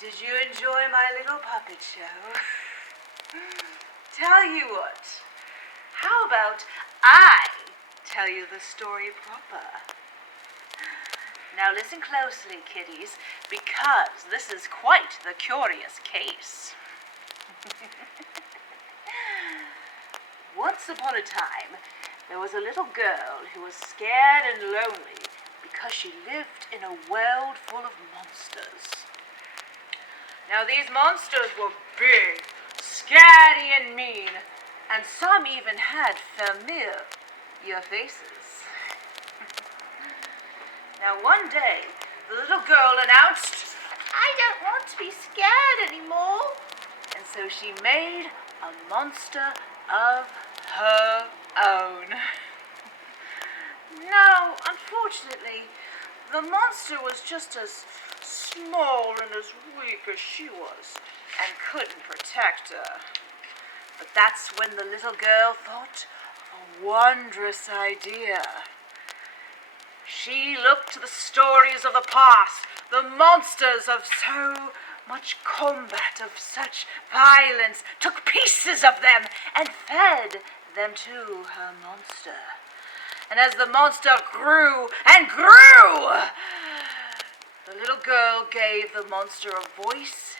Did you enjoy my little puppet show? Tell you what, how about I tell you the story proper? Now listen closely, kiddies, because this is quite the curious case. Once upon a time, there was a little girl who was scared and lonely because she lived in a world full of monsters. Now these monsters were big, scary and mean, and some even had familiar faces. Now one day, the little girl announced, "I don't want to be scared anymore." And so she made a monster of her own. Now, unfortunately, the monster was just as small and as weak as she was, and couldn't protect her. But that's when the little girl thought of a wondrous idea. She looked to the stories of the past, the monsters of so much combat, of such violence, took pieces of them and fed them to her monster. And as the monster grew and grew, the little girl gave the monster a voice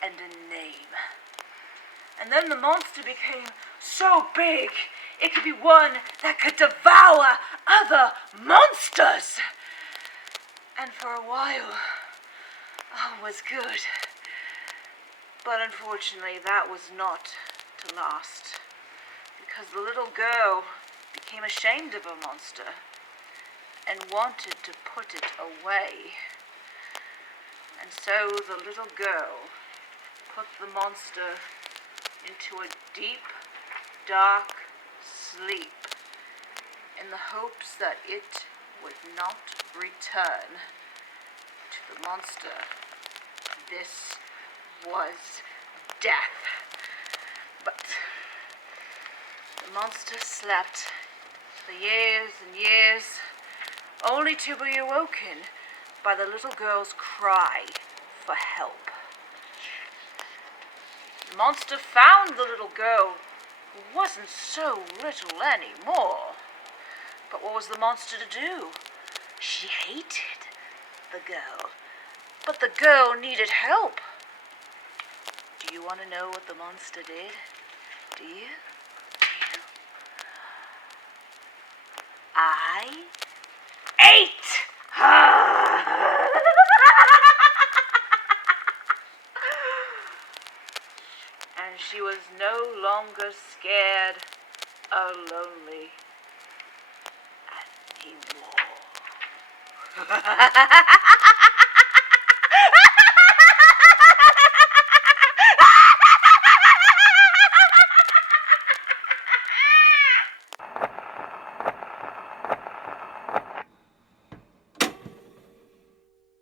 and a name. And then the monster became so big, it could be one that could devour other monsters. And for a while, all was good. But unfortunately, that was not to last, because the little girl became ashamed of her monster and wanted to put it away. And so the little girl put the monster into a deep, dark sleep in the hopes that it would not return to the monster. This was death. But the monster slept for years and years, only to be awoken by the little girl's cry for help. The monster found the little girl, who wasn't so little anymore. But what was the monster to do? She hated the girl, but the girl needed help. Do you want to know what the monster did? Do you? I ate her. And she was no longer scared or lonely anymore.